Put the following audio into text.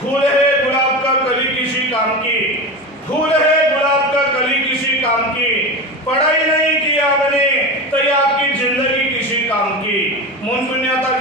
फूल है गुलाब का कली किसी काम की। फूल है गुलाब का कली किसी काम की। पढ़ाई नहीं की आपने तो आपकी ज़िंदगी किसी काम की। मुन शून्यता